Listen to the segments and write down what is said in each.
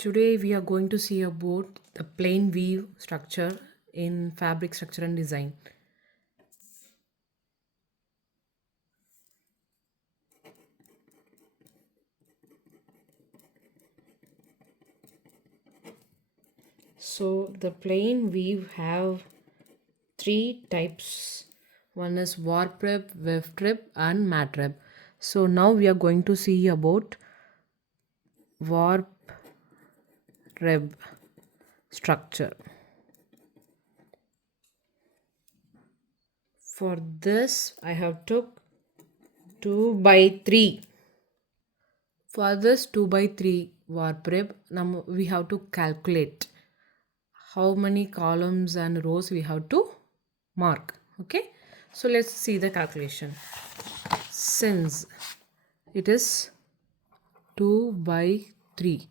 Today we are going to see about the plain weave structure in fabric structure and design. So the plain weave have three types. One is warp rib, weft rib and mat rib. So now we are going to see about warp rib structure. For this I have took 2 by 3. For this 2 by 3 warp rib, we have to calculate how many columns and rows we have to mark. Okay, so let's see the calculation. Since it is 2 by 3,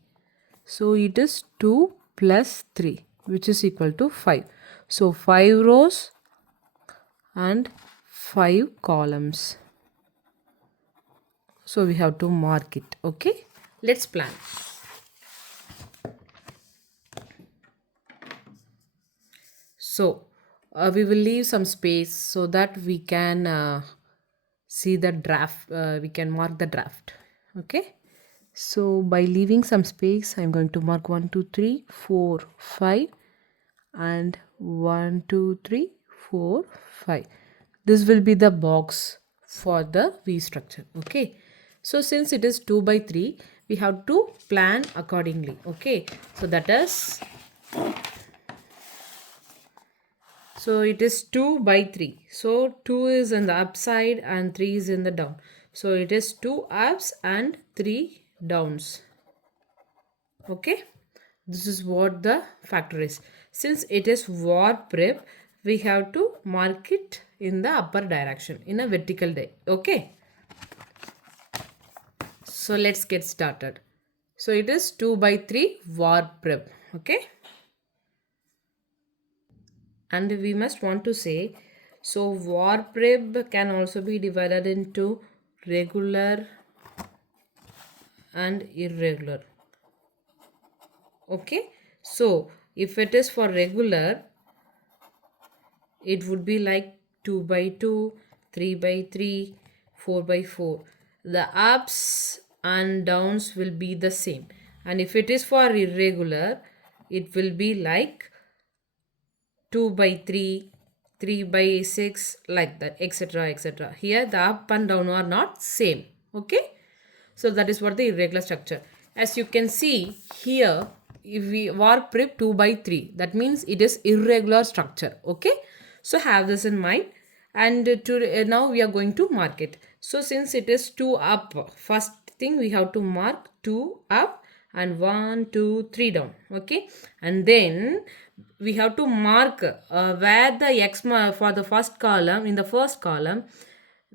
so it is 2 plus 3, which is equal to 5. So 5 rows and 5 columns. So we have to mark it. Okay, let's plan. So we will leave some space so that we can see the draft. We can mark the draft. Okay, so by leaving some space, I'm going to mark 1, 2, 3, 4, 5 and 1, 2, 3, 4, 5. This will be the box for the V structure. Okay, so since it is 2 by 3, we have to plan accordingly. Okay, so that is, so it is 2 by 3. So 2 is in the upside and 3 is in the down. So it is 2 ups and 3 downs. Okay, this is what the factor is. Since it is warp rib, we have to mark it in the upper direction in a vertical day. Okay, so let's get started. So it is 2 by 3 warp rib. Okay, and we must want to say, so warp rib can also be divided into regular and irregular. Okay, so if it is for regular, it would be like 2 by 2, 3 by 3, 4 by 4. The ups and downs will be the same. And if it is for irregular, it will be like 2 by 3, 3 by 6, like that, etc. etc. Here the up and down are not same. Okay, so that is what the irregular structure. As you can see here, if we warp rib 2 by 3, that means it is irregular structure. Okay, so have this in mind. And now we are going to mark it. So since it is 2 up, first thing we have to mark 2 up and 1, 2, 3 down. Okay, and then we have to mark where the x for the first column, in the first column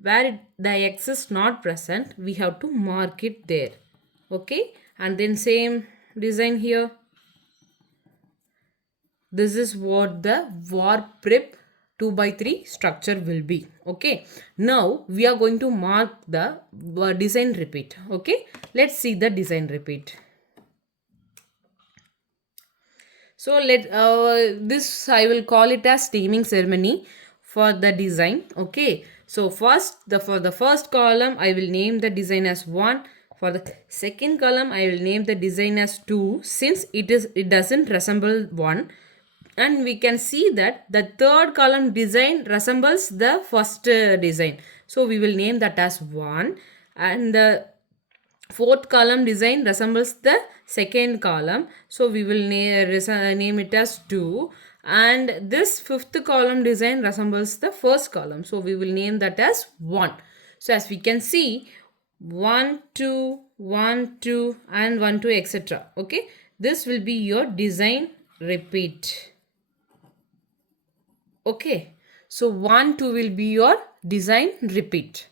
where the x is not present, we have to mark it there. Okay, and then same design here. This is what the warp rib 2 by 3 structure will be. Okay, now we are going to mark the design repeat. Okay, let's see the design repeat. So this I will call it as naming ceremony for the design. Okay, so first for the first column I will name the design as 1. For the second column I will name the design as 2, since it doesn't resemble 1. And we can see that the third column design resembles the first design. So we will name that as 1. And the fourth column design resembles the second column. So we will name it as 2. And this fifth column design resembles the first column. So we will name that as 1. So as we can see, 1, 2, 1, 2 and 1, 2, etc. Okay, this will be your design repeat. Okay, so 1, 2 will be your design repeat.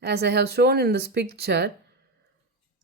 As I have shown in this picture,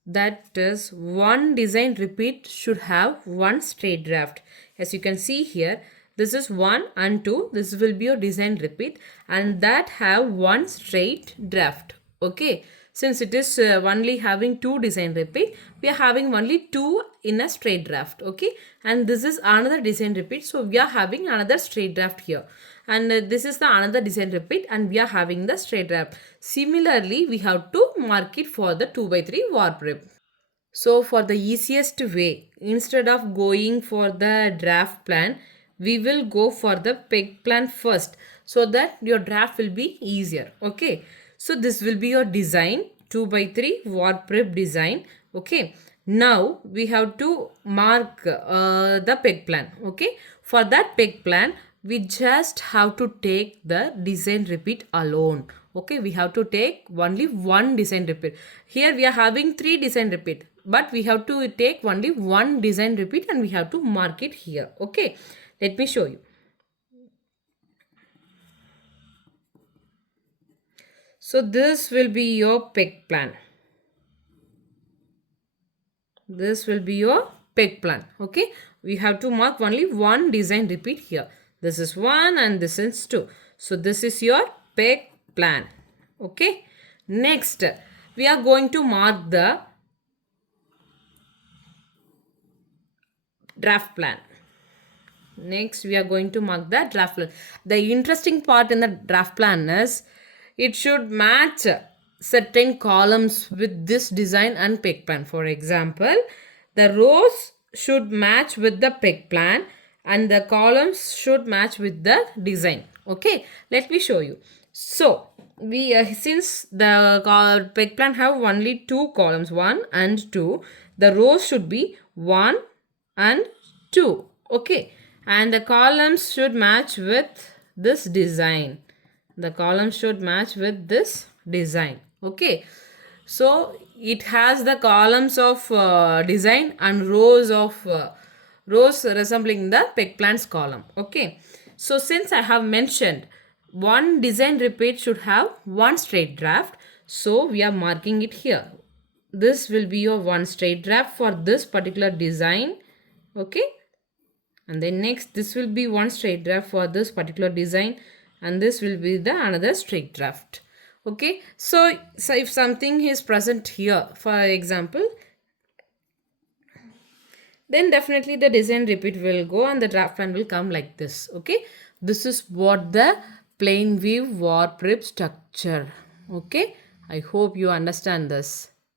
that is, one design repeat should have one straight draft. As you can see here, this is 1 and 2. This will be your design repeat, and that have one straight draft. Okay, since it is only having 2 design repeat, we are having only 2 in a straight draft. Okay, and this is another design repeat, so we are having another straight draft here, and this is the another design repeat, and we are having the straight draft. Similarly, we have to mark it for the 2 by 3 warp rib. So for the easiest way, instead of going for the draft plan, we will go for the peg plan first, so that your draft will be easier. Okay. So this will be your design, 2 by 3 warp rib design. Okay. Now we have to mark the peg plan. Okay. For that peg plan, we just have to take the design repeat alone. Okay, we have to take only one design repeat. Here we are having 3 design repeat, but we have to take only one design repeat and we have to mark it here. Okay, let me show you. So this will be your peg plan. This will be your peg plan. Okay, we have to mark only one design repeat here. This is 1 and this is 2. So this is your peg plan. Okay, next we are going to mark the draft plan. Next we are going to mark the draft plan. The interesting part in the draft plan is it should match certain columns with this design and peg plan. For example, the rows should match with the peg plan and the columns should match with the design. Okay, let me show you. So we since the peg plan have only 2 columns, 1 and 2, the rows should be 1 and 2. Okay, and the columns should match with this design. The columns should match with this design. Okay, so it has the columns of design and rows of rows resembling the peg plan's column. Okay, so since I have mentioned one design repeat should have one straight draft, so we are marking it here. This will be your one straight draft for this particular design. Okay, and then next this will be one straight draft for this particular design, and this will be the another straight draft. Okay, so if something is present here, for example, then definitely the design repeat will go and the draft plan will come like this. Okay, this is what the plane weave warp rib structure. Okay, I hope you understand this.